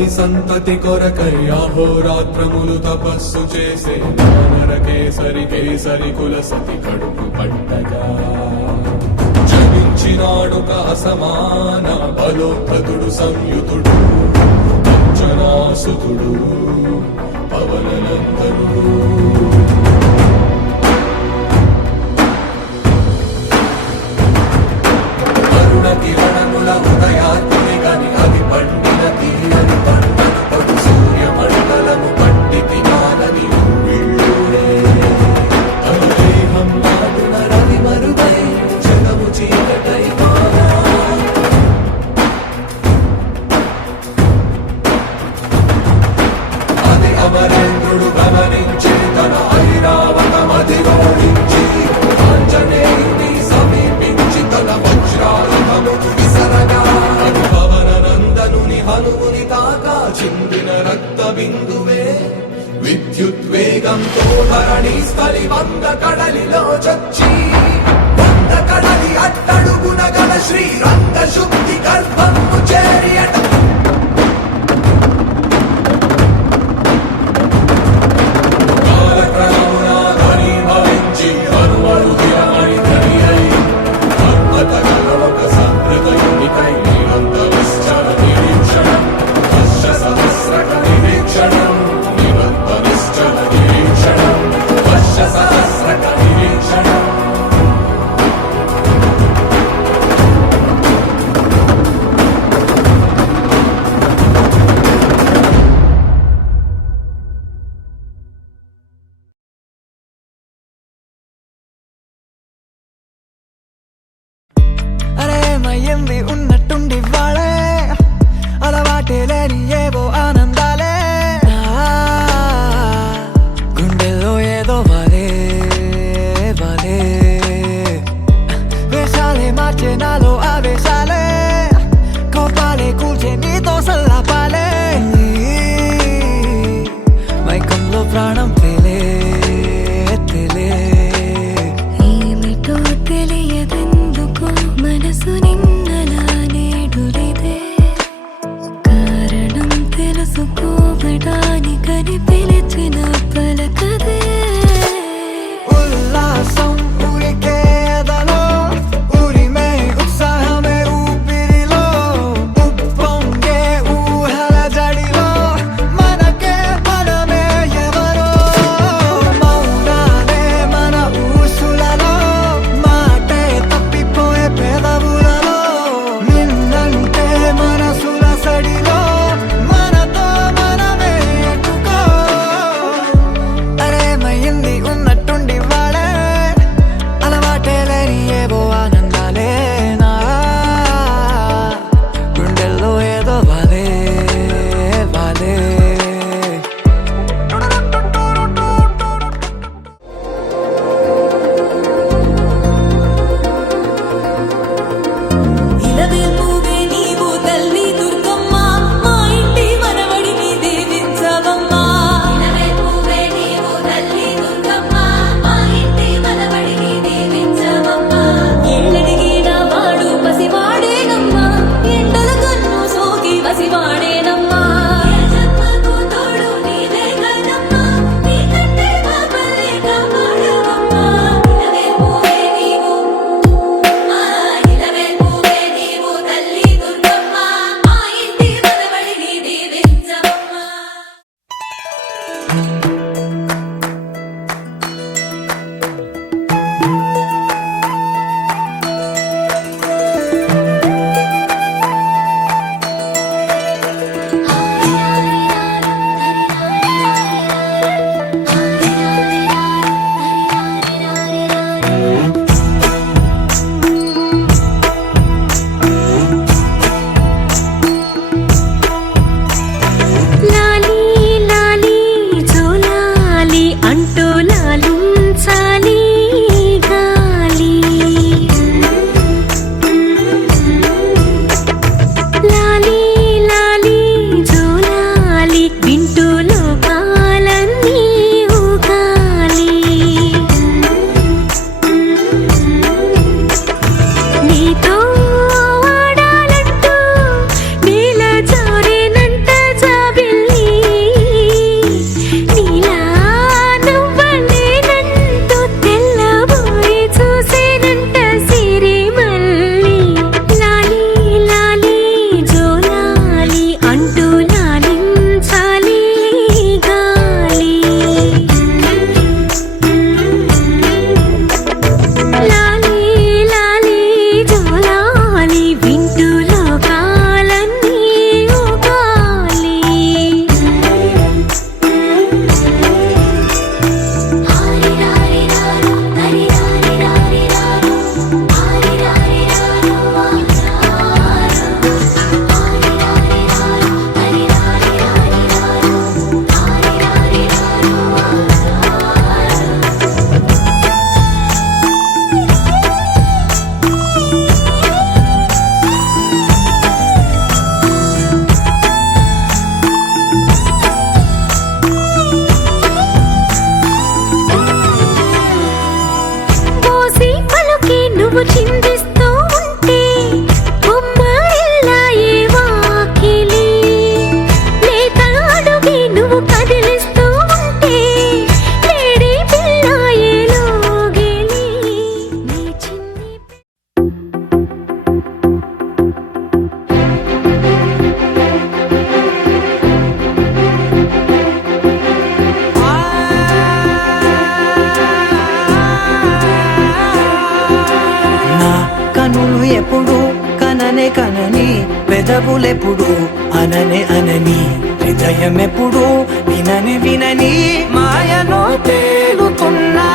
తరములై సంతతి కొరకై అహోరాత్రములు తపస్సు చేసే నరకేసరి కేసరి కుల సతి కడుపు పట్టగా జనించినాడుక అసమాన బలోద్ధతుడు సంయుతుడు అంజనాసుతుడు పవననందనుడు కిరణముల ఉదయాత్మి గని అది పండిన తీరని పంటను పడు సూర్య మండలము పట్టి తినాలని వీళ్ళూరే దేహం నాడున రవి మరుగై జగము చీకటై మారా అది అమరేంద్రుడు గమనించి తన ఐరావతమది ఓడించి ఆంజనేయుని సమీపించి తన వజ్రాయుధమును విసరగా అది పవననందనుని హనుముని తాకా చిందిన రక్త బిందువే విద్యుద్వేగంతో ధరణి స్థలి వంద కడలిలో చచ్చి వంద కడలి అట్టడుగున గల శ్రీరంగ శుద్ధి గర్భము చేరియట ఉన్నట్టుండి వాడే అలవాటే లేని ఏవో ఆనందాలే గుండెల్లో ఏదో వాలే వాలే వేషాలే మార్చే నాలో ఆవేశాలే కోపాలే కూల్చే నీతో సల్లాపాలే మైకంలో ప్రాణం తేలే తేలే ఏమిటో తెలియదెందుకు మనసు తెలుసుకోవడానికని పిలిచిన పలకదే ఉల్లాసం ఉరికేదలో ఉరిమే ఉత్సాహమే ఊపిరిలో ఉప్పొంగే ఊహల జడిలో మనకే మనమే ఎవరో మౌనాలే మన ఊసులలో మాటే తప్పిపోయే పెదవులలో నిన్నంటే మనసుల సడిలో పెదవులెప్పుడు అననే అనని హృదయమెప్పుడు వినని వినని మాయలో తేలుతున్నా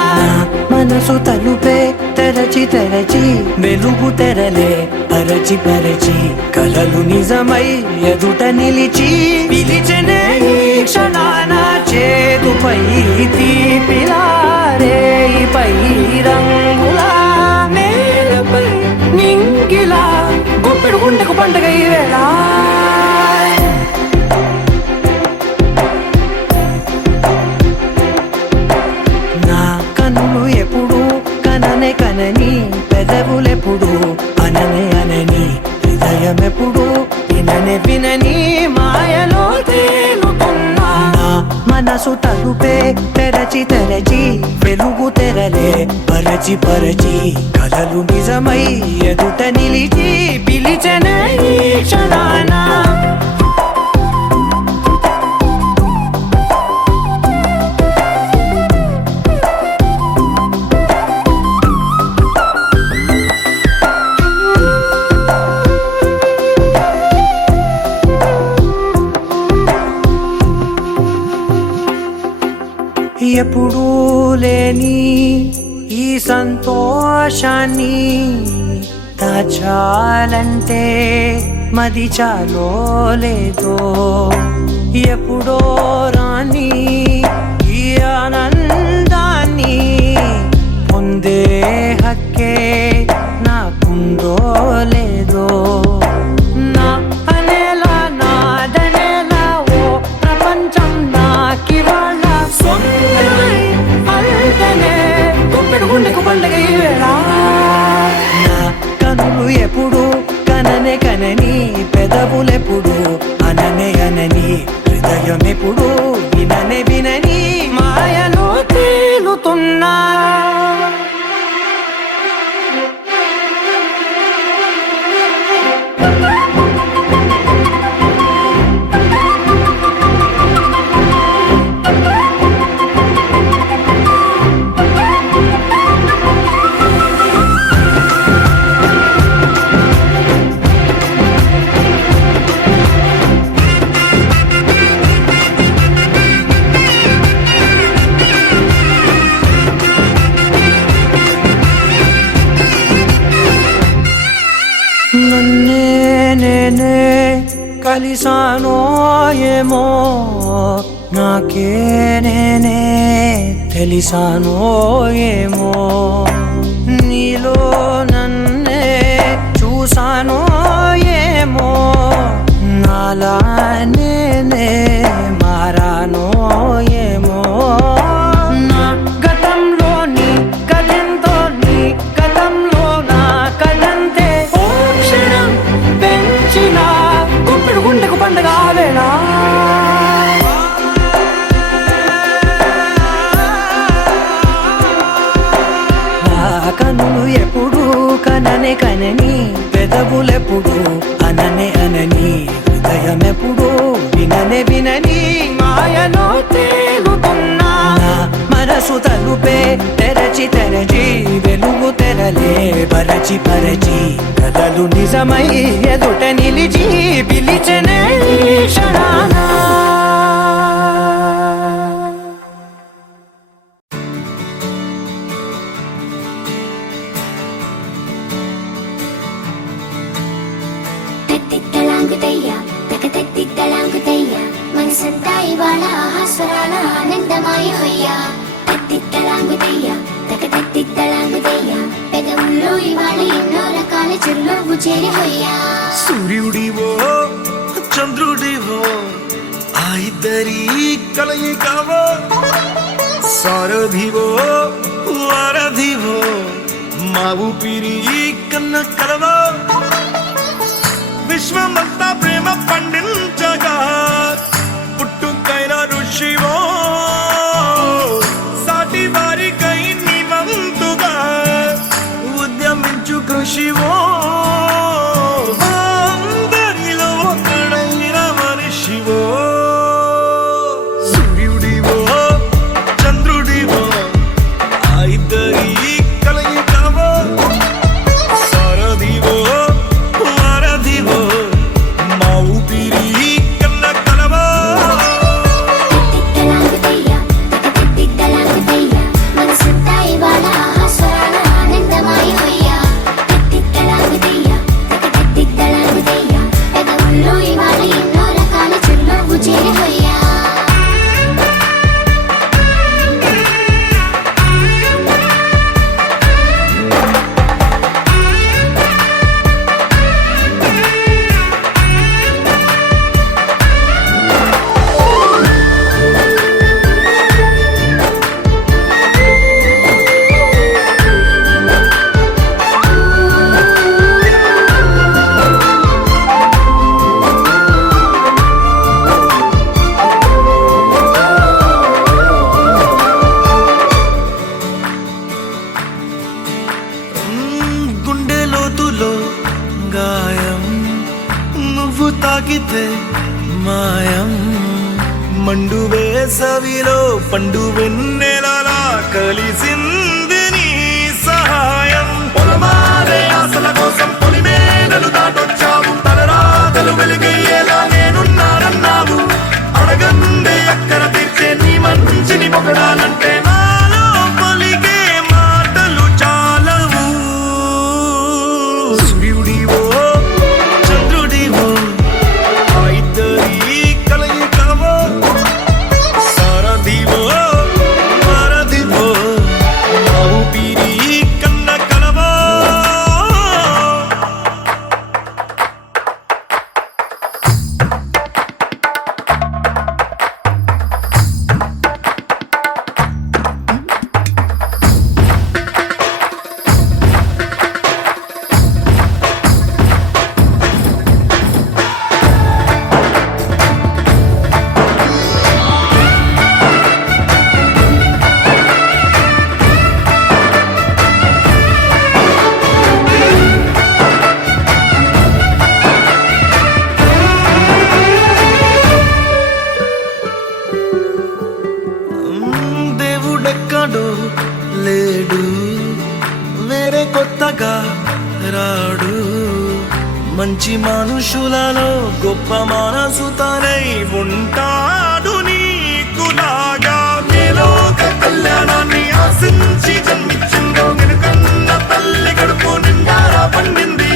మనసు తలుపే తెరచి తెరచి వెలుగు తెరలే పరచి పరచి కలలు నిజమై ఎదుట నిలిచి పిలిచనే ఈ క్షణాన చేతుపై తీపిలారే పై రంగులా నేలపై నింగిలా గుప్పెడు గుండెకు పండుగ ఈ వేళ నా కన్నులు ఎప్పుడు కననే కనని పెదవులెప్పుడు అననే అనని హృదయమెప్పుడు విననే వినని మాయలో తేలుతున్నా నా మనసు తలుపే తెరచి తెరచి వెలుగు తెరలే పరచి పరచి కలలు నిజమై ఎదుట నిలిచి పిలిచనే ఈ క్షణాన ఎప్పుడూ లేని ఈ సంతోషాన్ని దాచాలంటే మది చాలో లేదో ఎప్పుడో రాని ఈ ఆనందాన్ని పొందే హక్కే నాకుందో లేదో నా అనేలా నాదనేలా ఓ ప్రపంచం నాకివాళ్ళ సొంతమై అల్తనే గుప్పెడు గుండెకు పండుగ ఈ వేళ నా కనులు ఎప్పుడు కననే కనని పెదవులెప్పుడు అననే అనని హృదయమెప్పుడు విననే వినని మాయలో తేలుతున్నా నన్నే నేనే కలిసానో ఏమో నాకే నేనే తెలిసానో ఏమో నీలో నన్నే చూసానో ఏమో నాలా నేనే మారానో ఏమో నా గతంలోని కథంతో నీ గతంలో నా కథంతే ఓ క్షణం పెంచిన గుప్పెడు గుండెకు పండుగ వేళ కనులు ఎప్పుడు కననే కనని పెదవులెప్పుడు అననే అనని హృదయమెప్పుడు విననే వినని మాయలో తేలుతున్నా మనసు తలుపే తెరచి తెరచి వెలుగు తెరలే పరచి పరచి కలలు నిజమై ఎదుట నిలిచి పిలిచనే ఈ క్షణాన మనసంతా ఇవాళ ఆహాస్వరాల ఆనందమాయ హొయ్యా తత్తిత్తలాంగుతయ్యా తకతత్తిత్తలాంగుతయ్యా పెదవుల్లో ఇవాళ ఎన్నో రకాల చిరునవ్వు చేరి హొయ్యా సూర్యుడివో చంద్రుడివో ఆ ఇద్దరి కలయికవో సారథివో వారధివో మా ఊపిరి కన్న కలవో విశ్వమంతా ప్రేమ పండించగా పుట్టుకైన ఋషివో సాటి వారికై నివంతుగా ఉద్యమించు కృషివో అందరిలో ఒకడైన మనిషివో సూర్యుడివో చంద్రుడివో ఆ ఇద్దరి కలయికవో సారథివో వారధివో మండు వేసవిలో పండు వెన్నెలలా కలిసింది నీ సహాయం పొలమారే ఆశల కోసం పొలిమేనలు దాటొచ్చావు తలరాతలు వెలుగయ్యేలా నేనున్నానన్నావు అడగందే అక్కర తీర్చే నీ మంచిని పొగడాలంటే నాలో పలికే మాటలు చాలవు సూర్యుడివో చంద్రుడివో ఆ ఇద్దరి కలయికవో సారథివో వారధివో నా ఊపిరి కన్న కలవో దేవుడెక్కడో లేడు వేరే కొత్తగా రాడు మంచి మనుషులలో గొప్ప మనసు తనై ఉంటాడు నీకులాగా నేలోక కళ్యాణాన్ని ఆశించి జన్మించిందో వెనుకన్న తల్లి కడుపు నిండారా పండింది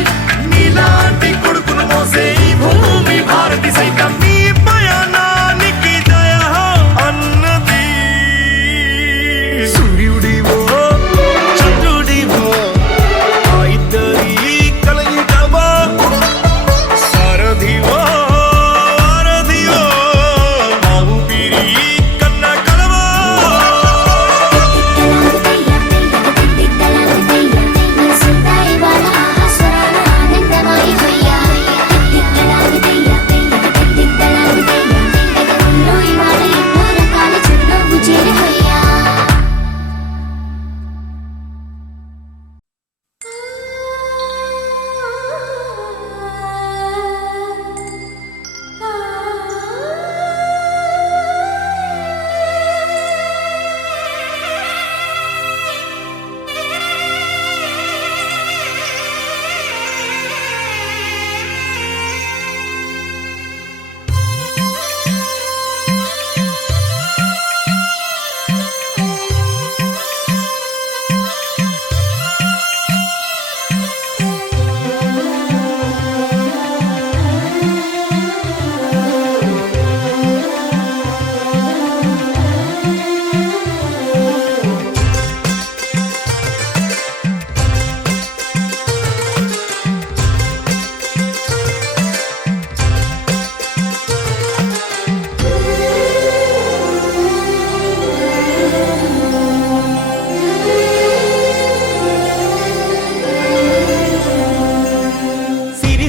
నీలాంటి కొడుకును మోసే ఈ భూమి భారతి సైతం నీ పయనానికి జయ అన్నది సూర్యుడివో చంద్రుడివో ఆ ఇద్దరి కలయికవో సారథివో వారధివో నా ఊపిరి కన్న కలవో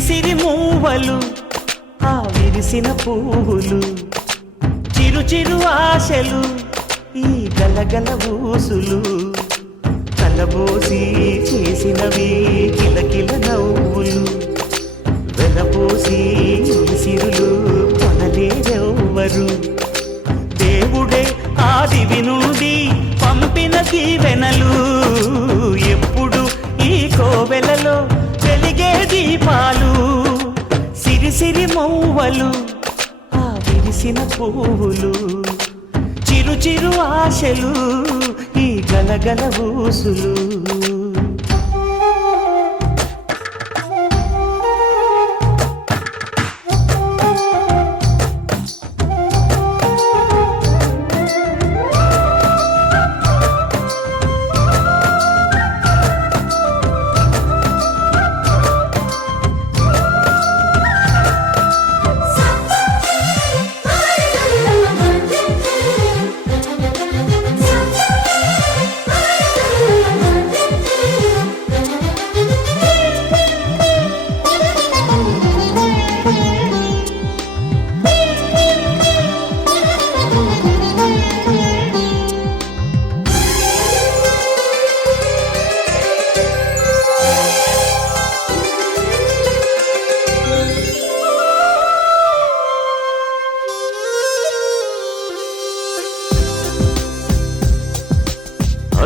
సిరి మూవలు ఆ విరిసిన పువ్వులు చిరు చిరు ఆశలు ఈ గలగల ఊసులు కలబోసి చేసినవి కిలకిల నవ్వులు వెలబోసి సిరులు కొనలేరెవ్వరు దేవుడే ఆదివి నుండి పంపిన దీవెనలు ఎప్పుడు ఈ కోవెలలో వెలిగే దీపాలు సిరి సిరి మౌవలు ఆ విరిసిన పువ్వులు చిరు చిరు ఆశలు ఈ గలగల ఊసులు Thank you.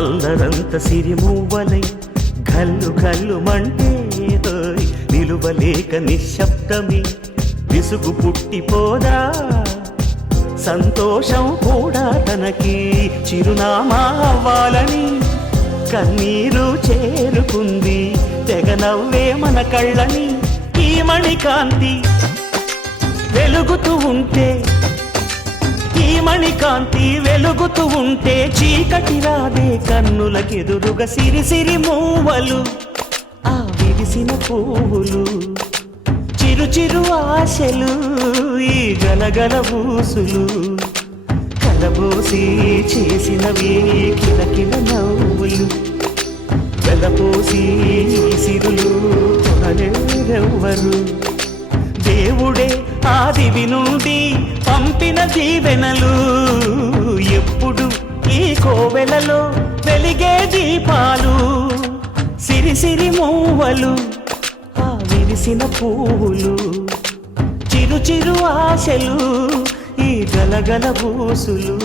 అల్లరంత సిరిమువ్వలై గల్లు గల్లు మంటే హోయ్ నిలువలేక నిశ్శబ్దమే విసుగు పుట్టిపోదా సంతోషం కూడా తనకి చిరునామా అవ్వాలని కన్నీరు చేరుకుంది తెగ నవ్వే మన కళ్ళని ఈ మణికాంతి వెలుగుతూ ఉంటే ఈ మణికాంతి వెలుగుతూ ఉంటే చీకటి రాదే కన్నులకెదురుగా సిరి సిరి మూవలు ఆ విరిసిన పువ్వులు చిరు చిరు ఆశలు ఈ గలగల ఊసులు కలబోసి చేసినవి కిలకిల నవ్వులు వెలపోసి సిరులు కొనలేరెవ్వరు దేవుడే ఆదివి నుండి పంపిన దీవెనలు ఎప్పుడు ఈ కోవెలలో వెలిగే దీపాలు సిరి సిరి మూవలు ఆ విరిసిన పువ్వులు చిరు చిరు ఆశలు ఈ గలగల బూసులు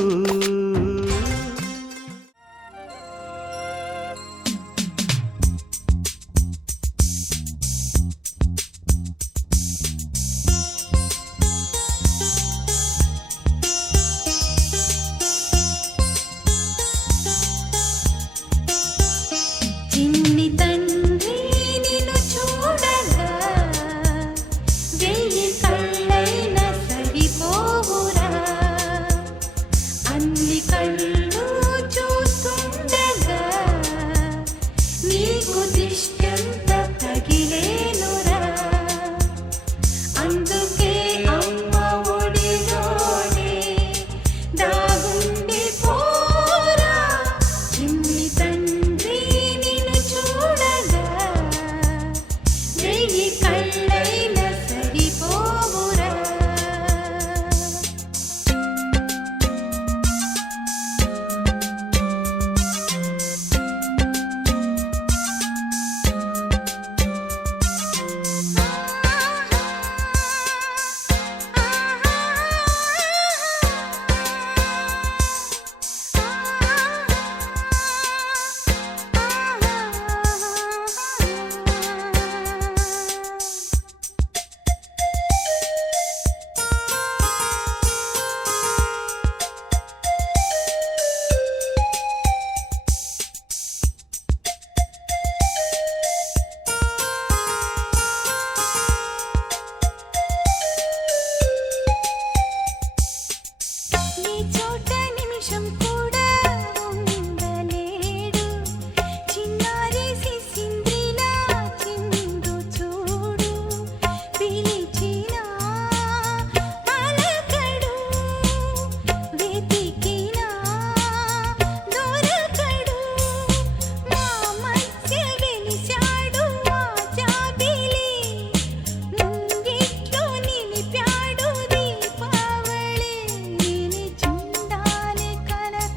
చిన్ని తండ్రి నిన్ను చూడగా వెయ్యి కళ్ళైనా సరిపోవురా అన్ని కళ్ళు చూస్తుండగా నీకు దిష్టంత తగిలేనురా అందుకే అమ్మ ఒడిలోనే దాగుండి పోరా చిన్ని తండ్రి నిన్ను చూడగా వెయ్యి కళ్ళైనా సరిపోవురా నీ చోట నిమిషం కూడా ఉండలేడు చిన్నారి సిసింద్రిలా చిందు చూడు పిలిచినా పలకడు వెతికినా దొరకడు మా మధ్య వెలిశాడు మా జాబిలి ముంగిట్లో నిలిపాడు దీపావళి నిలిచుండాలి కనకాంబరం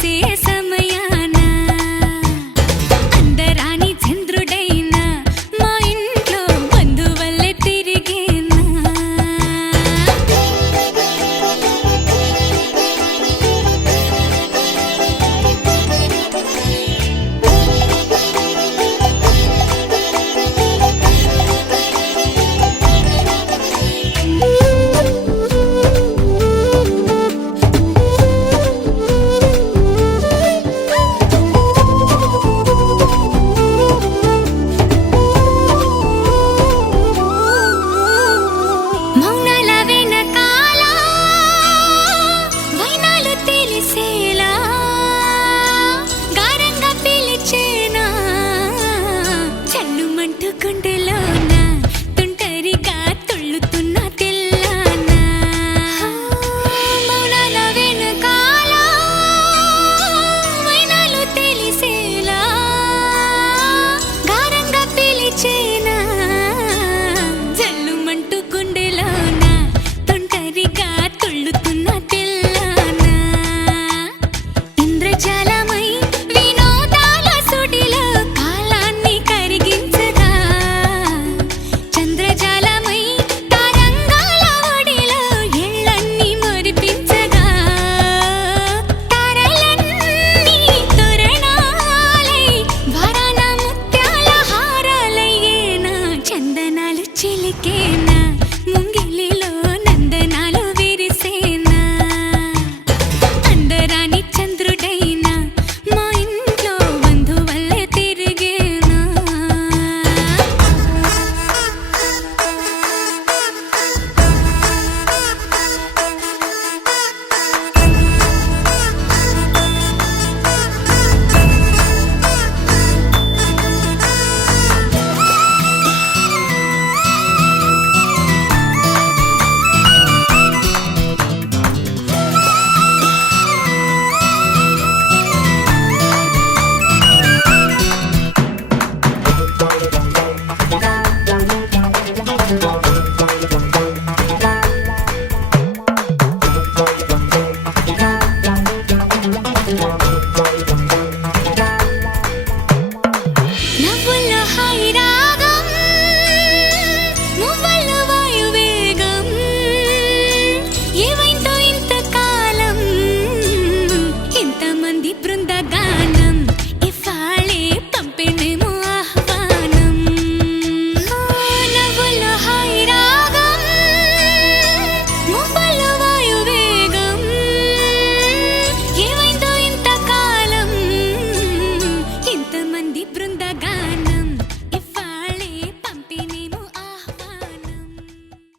మురిసే సమయాన అందరాని చంద్రుడైనా మా ఇంట్లో బంధువల్లే తిరిగేనా మౌనాల వెనకాల వైనాలు తెలిసే